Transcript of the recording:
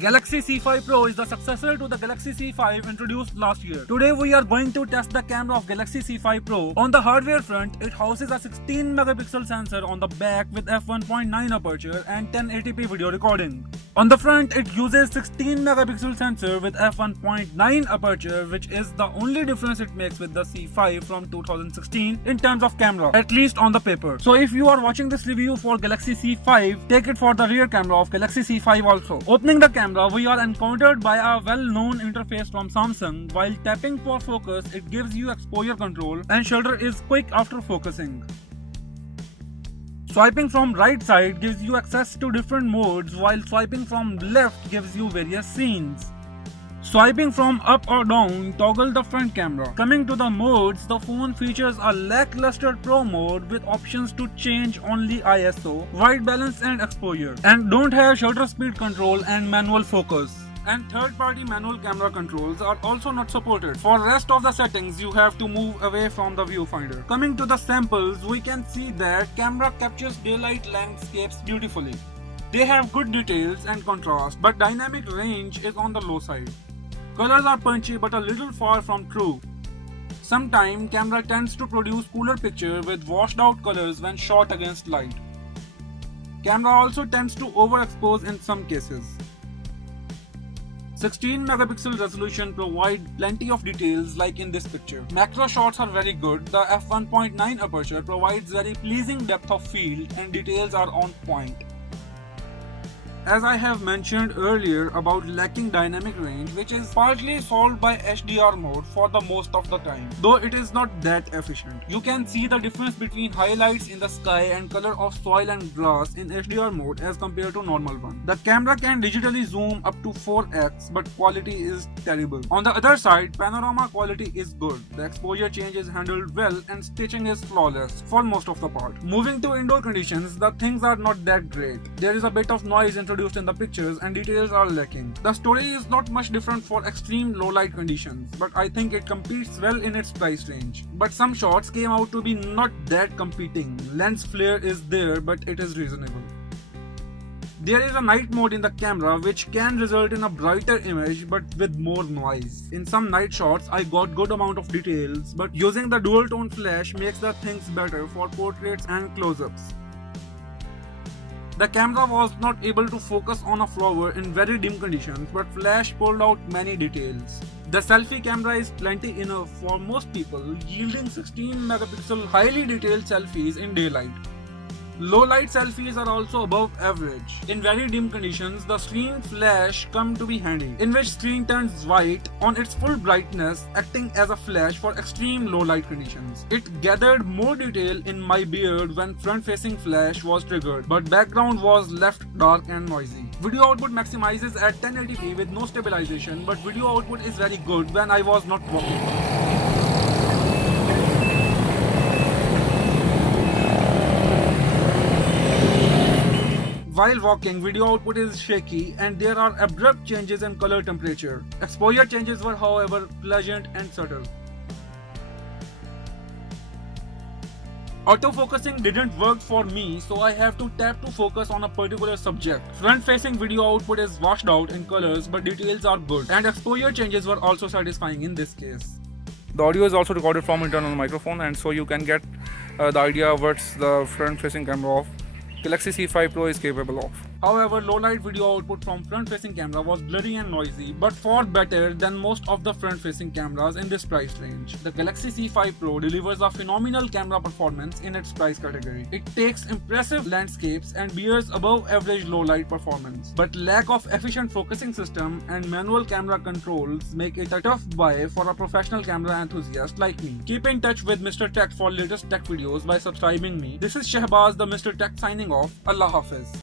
Galaxy C5 Pro is the successor to the Galaxy C5 introduced last year. Today we are going to test the camera of Galaxy C5 Pro. On the hardware front, it houses a 16 megapixel sensor on the back with f1.9 aperture and 1080p video recording. On the front, it uses 16 megapixel sensor with f1.9 aperture, which is the only difference it makes with the C5 from 2016 in terms of camera, at least on the paper. So if you are watching this review for Galaxy C5, take it for the rear camera of Galaxy C5 also. Opening the camera, we are encountered by a well-known interface from Samsung. While tapping for focus, it gives you exposure control and shutter is quick after focusing. Swiping from right side gives you access to different modes, while swiping from left gives you various scenes. Swiping from up or down toggle the front camera. Coming to the modes, the phone features a lackluster Pro mode with options to change only ISO, white balance and exposure, and don't have shutter speed control and manual focus. And third-party manual camera controls are also not supported. For rest of the settings, you have to move away from the viewfinder. Coming to the samples, we can see that camera captures daylight landscapes beautifully. They have good details and contrast, but dynamic range is on the low side. Colors are punchy but a little far from true. Sometimes camera tends to produce cooler picture with washed out colors when shot against light. Camera also tends to overexpose in some cases. 16 megapixel resolution provide plenty of details like in this picture. Macro shots are very good. The f1.9 aperture provides very pleasing depth of field and details are on point. As I have mentioned earlier about lacking dynamic range, which is partly solved by HDR mode for the most of the time, though it is not that efficient. You can see the difference between highlights in the sky and color of soil and grass in HDR mode as compared to normal one. The camera can digitally zoom up to 4x, but quality is terrible. On the other side, panorama quality is good. The exposure change is handled well and stitching is flawless for most of the part. Moving to indoor conditions, the things are not that great. There is a bit of noise introduced in the pictures and details are lacking. The story is not much different for extreme low light conditions, but I think it competes well in its price range. But some shots came out to be not that competing. Lens flare is there, but it is reasonable. There is a night mode in the camera which can result in a brighter image but with more noise. In some night shots I got good amount of details, but using the dual tone flash makes the things better for portraits and close-ups. The camera was not able to focus on a flower in very dim conditions, but flash pulled out many details. The selfie camera is plenty enough for most people, yielding 16 megapixel highly detailed selfies in daylight. Low light selfies are also above average. In very dim conditions, the screen flash come to be handy, in which screen turns white on its full brightness, acting as a flash for extreme low light conditions. It gathered more detail in my beard when front facing flash was triggered, but background was left dark and noisy. Video output maximizes at 1080p with no stabilization, but video output is very good when I was not walking. While walking, video output is shaky and there are abrupt changes in color temperature. Exposure changes were however pleasant and subtle. Autofocusing didn't work for me, so I have to tap to focus on a particular subject. Front-facing video output is washed out in colors, but details are good, and exposure changes were also satisfying in this case. The audio is also recorded from internal microphone, and so you can get the idea of what the front-facing camera of Galaxy C5 Pro is capable of. However, low-light video output from front-facing camera was blurry and noisy, but far better than most of the front-facing cameras in this price range. The Galaxy C5 Pro delivers a phenomenal camera performance in its price category. It takes impressive landscapes and bears above-average low-light performance, but lack of efficient focusing system and manual camera controls make it a tough buy for a professional camera enthusiast like me. Keep in touch with Mr. Tech for latest tech videos by subscribing me. This is Shahbaz, the Mr. Tech signing off. Allah Hafiz.